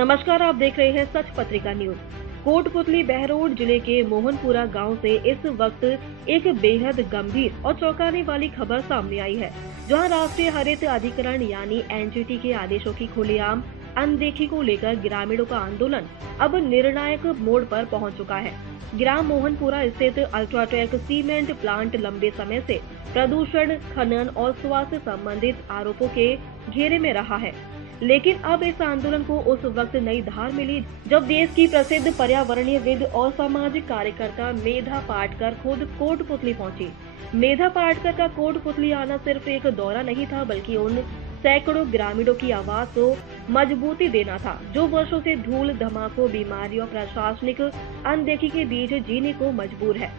नमस्कार, आप देख रहे हैं सच पत्रिका न्यूज। कोटपुतली बहरोड जिले के मोहनपुरा गांव से इस वक्त एक बेहद गंभीर और चौंकाने वाली खबर सामने आई है, जहां राष्ट्रीय हरित अधिकरण यानी एनजीटी के आदेशों की खुलेआम अनदेखी को लेकर ग्रामीणों का आंदोलन अब निर्णायक मोड़ पर पहुंच चुका है। ग्राम मोहनपुरा स्थित अल्ट्राटेक सीमेंट प्लांट लंबे समय से प्रदूषण, खनन और स्वास्थ्य संबंधित आरोपों के घेरे में रहा है, लेकिन अब इस आंदोलन को उस वक्त नई धार मिली जब देश की प्रसिद्ध पर्यावरणीयविद और सामाजिक कार्यकर्ता मेधा पाटकर खुद कोटपुतली पहुंची। मेधा पाटकर का कोटपुतली आना सिर्फ एक दौरा नहीं था, बल्कि उन सैकड़ों ग्रामीणों की आवाज को मजबूती देना था, जो वर्षों से धूल, धमाकों, बीमारियों, प्रशासनिक अनदेखी के बीच जीने को मजबूर है।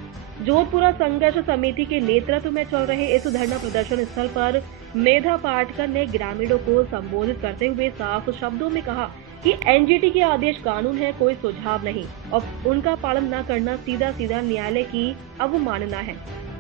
जोधपुरा संघर्ष समिति के नेतृत्व में चल रहे इस धरना प्रदर्शन स्थल पर मेधा पाटकर ने ग्रामीणों को संबोधित करते हुए साफ शब्दों में कहा कि एनजीटी के आदेश कानून है, कोई सुझाव नहीं, और उनका पालन न करना सीधा सीधा न्यायालय की अवमानना है।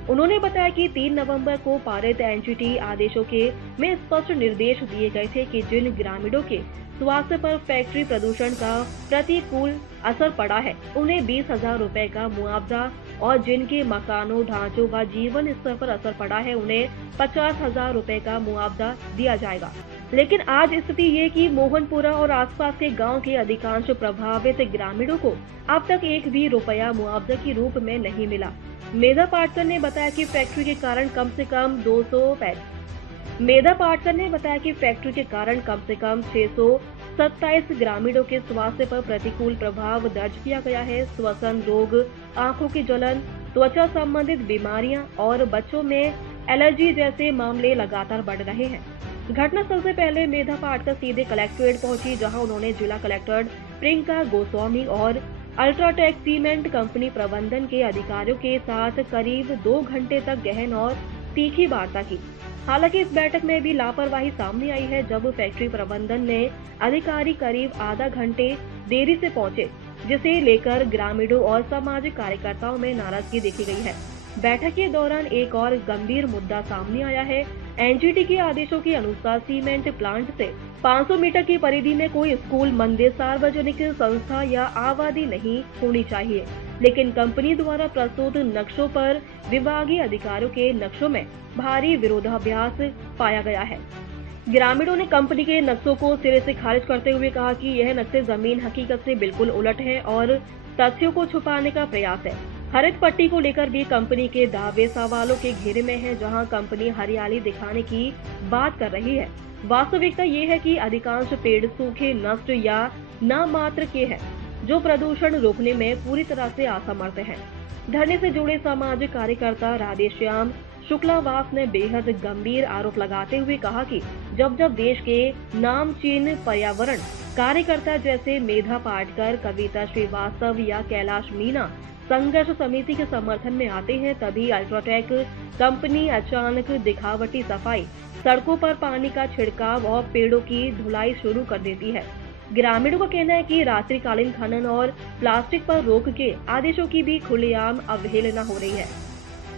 उन्होंने बताया कि 3 नवंबर को पारित एनजीटी आदेशों के में स्पष्ट निर्देश दिए गए थे कि जिन ग्रामीणों के स्वास्थ्य पर फैक्ट्री प्रदूषण का प्रतिकूल असर पड़ा है, उन्हें 20,000 रुपए का मुआवजा, और जिनके मकानों, ढांचों व जीवन स्तर पर असर पड़ा है, उन्हें 50,000 रुपए का मुआवजा दिया जाएगा। लेकिन आज स्थिति ये कि मोहनपुरा और आसपास के गांव के अधिकांश प्रभावित ग्रामीणों को अब तक एक भी रुपया मुआवजा के रूप में नहीं मिला। मेधा पाटकर ने बताया कि फैक्ट्री के कारण कम से कम 627 ग्रामीणों के स्वास्थ्य पर प्रतिकूल प्रभाव दर्ज किया गया है। श्वसन रोग, आंखों की जलन, त्वचा संबंधित बीमारियां और बच्चों में एलर्जी जैसे मामले लगातार बढ़ रहे हैं। घटनास्थल से पहले मेधा पाटकर सीधे कलेक्ट्रेट पहुंची, जहां उन्होंने जिला कलेक्टर प्रियंका गोस्वामी और अल्ट्राटेक सीमेंट कंपनी प्रबंधन के अधिकारियों के साथ करीब 2 घंटे तक गहन और तीखी वार्ता की। हालांकि इस बैठक में भी लापरवाही सामने आई है, जब फैक्ट्री प्रबंधन ने अधिकारी करीब आधा घंटे देरी से पहुंचे, जिसे लेकर ग्रामीणों और सामाजिक कार्यकर्ताओं में नाराजगी देखी गई है। बैठक के दौरान एक और गंभीर मुद्दा सामने आया है। एनजीटी के आदेशों के अनुसार सीमेंट प्लांट से 500 मीटर की परिधि में कोई स्कूल, मंदिर, सार्वजनिक संस्था या आबादी नहीं होनी चाहिए, लेकिन कंपनी द्वारा प्रस्तुत नक्शों पर विभागीय अधिकारियों के नक्शों में भारी विरोधाभास पाया गया है। ग्रामीणों ने कंपनी के नक्शों को सिरे से खारिज करते हुए कहा कि यह नक्शे जमीन हकीकत से बिल्कुल उलट है और तथ्यों को छुपाने का प्रयास है। हरित पट्टी को लेकर भी कंपनी के दावे सवालों के घेरे में है, जहां कंपनी हरियाली दिखाने की बात कर रही है। वास्तविकता ये है कि अधिकांश पेड़ सूखे, नष्ट या नामात्र के हैं, जो प्रदूषण रोकने में पूरी तरह से असमर्थ हैं। धरने से जुड़े सामाजिक कार्यकर्ता राधेश्याम शुक्लावास ने बेहद गंभीर आरोप लगाते हुए कहा कि जब देश के नामचीन पर्यावरण कार्यकर्ता जैसे मेधा पाटकर, कविता श्रीवास्तव या कैलाश मीणा संघर्ष समिति के समर्थन में आते हैं, तभी अल्ट्राटेक कंपनी अचानक दिखावटी सफाई, सड़कों पर पानी का छिड़काव और पेड़ों की धुलाई शुरू कर देती है। ग्रामीणों का कहना है कि रात्रिकालीन खनन और प्लास्टिक पर रोक के आदेशों की भी खुलेआम अवहेलना हो रही है।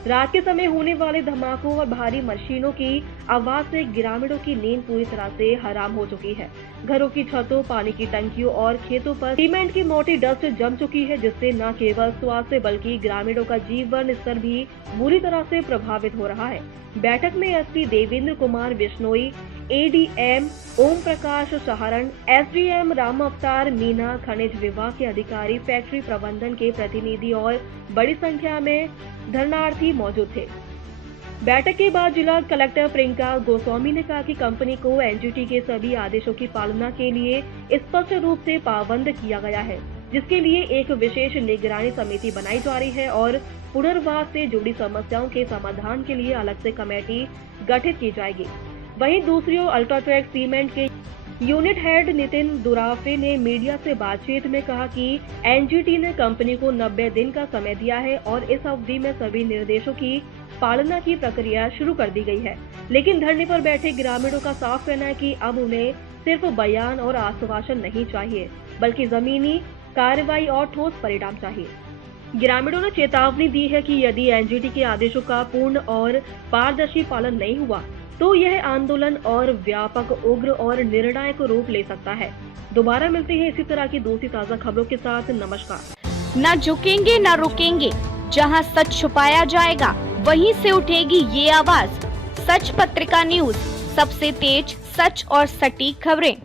रात के समय होने वाले धमाकों और भारी मशीनों की आवाज से ग्रामीणों की नींद पूरी तरह से हराम हो चुकी है। घरों की छतों, पानी की टंकियों और खेतों पर सीमेंट की मोटी डस्ट जम चुकी है, जिससे न केवल स्वास्थ्य बल्कि ग्रामीणों का जीवन स्तर भी बुरी तरह से प्रभावित हो रहा है। बैठक में SP Devendra Kumar Bishnoi, ADM Om Prakash Saharan, SDM Ram अवतार मीना, खनिज विभाग के अधिकारी, फैक्ट्री प्रबंधन के प्रतिनिधि और बड़ी संख्या में धरनार्थी मौजूद थे। बैठक के बाद जिला कलेक्टर प्रियंका गोस्वामी ने कहा कि कंपनी को एनजीटी के सभी आदेशों की पालना के लिए स्पष्ट रूप से पाबंद किया गया है, जिसके लिए एक विशेष निगरानी समिति बनाई जा रही है और पुनर्वास से जुड़ी समस्याओं के समाधान के लिए अलग से कमेटी गठित की जाएगी। वहीं दूसरी ओर अल्ट्राटेक सीमेंट के यूनिट हेड नितिन दुराफे ने मीडिया से बातचीत में कहा कि एनजीटी ने कंपनी को 90 दिन का समय दिया है और इस अवधि में सभी निर्देशों की पालना की प्रक्रिया शुरू कर दी गई है। लेकिन धरने पर बैठे ग्रामीणों का साफ कहना है कि अब उन्हें सिर्फ बयान और आश्वासन नहीं चाहिए, बल्कि जमीनी कार्रवाई और ठोस परिणाम चाहिए। ग्रामीणों ने चेतावनी दी है कि यदि एनजीटी के आदेशों का पूर्ण और पारदर्शी पालन नहीं हुआ तो यह आंदोलन और व्यापक, उग्र और निर्णायक रूप ले सकता है। दोबारा मिलते हैं इसी तरह की दूसरी ताज़ा खबरों के साथ। नमस्कार। न झुकेंगे न रुकेंगे, जहां सच छुपाया जाएगा वहीं से उठेगी ये आवाज। सच पत्रिका न्यूज, सबसे तेज, सच और सटीक खबरें।